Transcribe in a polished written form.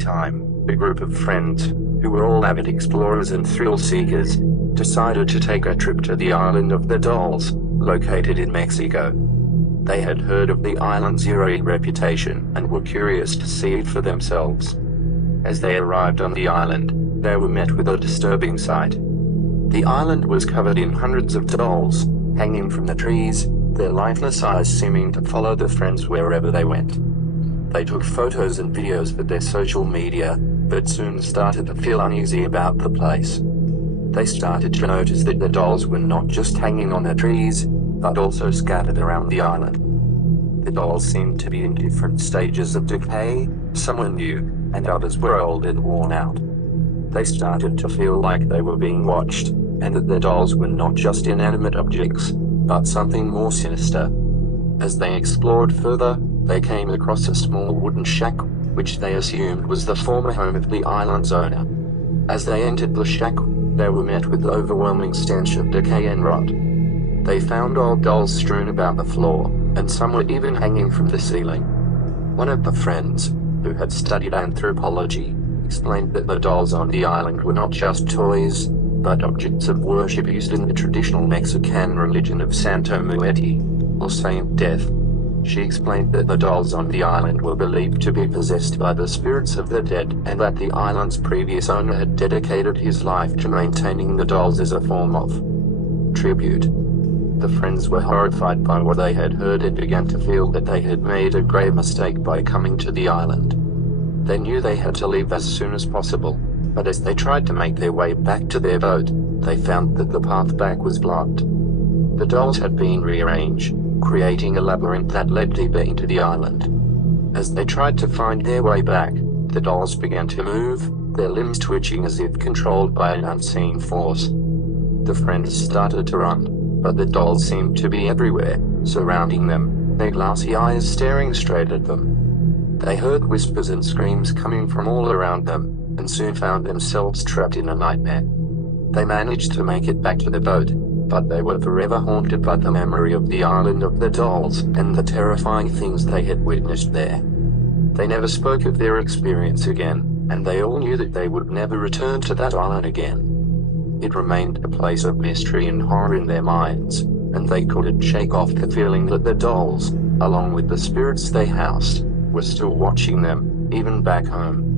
time, a group of friends, who were all avid explorers and thrill seekers, decided to take a trip to the island of the Dolls, located in Mexico. They had heard of the island's eerie reputation and were curious to see it for themselves. As they arrived on the island, they were met with a disturbing sight. The island was covered in hundreds of dolls, hanging from the trees, their lifeless eyes seeming to follow the friends wherever they went. They took photos and videos for their social media, but soon started to feel uneasy about the place. They started to notice that the dolls were not just hanging on the trees, but also scattered around the island. The dolls seemed to be in different stages of decay, some were new, and others were old and worn out. They started to feel like they were being watched, and that the dolls were not just inanimate objects, but something more sinister. As they explored further, they came across a small wooden shack, which they assumed was the former home of the island's owner. As they entered the shack, they were met with the overwhelming stench of decay and rot. They found old dolls strewn about the floor, and some were even hanging from the ceiling. One of the friends, who had studied anthropology, explained that the dolls on the island were not just toys, but objects of worship used in the traditional Mexican religion of Santo Muerte, or Saint Death. She explained that the dolls on the island were believed to be possessed by the spirits of the dead, and that the island's previous owner had dedicated his life to maintaining the dolls as a form of tribute. The friends were horrified by what they had heard and began to feel that they had made a grave mistake by coming to the island. They knew they had to leave as soon as possible, but as they tried to make their way back to their boat, they found that the path back was blocked. The dolls had been rearranged, creating a labyrinth that led deeper into the island. As they tried to find their way back, the dolls began to move, their limbs twitching as if controlled by an unseen force. The friends started to run, but the dolls seemed to be everywhere, surrounding them, their glassy eyes staring straight at them. They heard whispers and screams coming from all around them, and soon found themselves trapped in a nightmare. They managed to make it back to the boat, but they were forever haunted by the memory of the island of the dolls and the terrifying things they had witnessed there. They never spoke of their experience again, and they all knew that they would never return to that island again. It remained a place of mystery and horror in their minds, and they couldn't shake off the feeling that the dolls, along with the spirits they housed, were still watching them, even back home.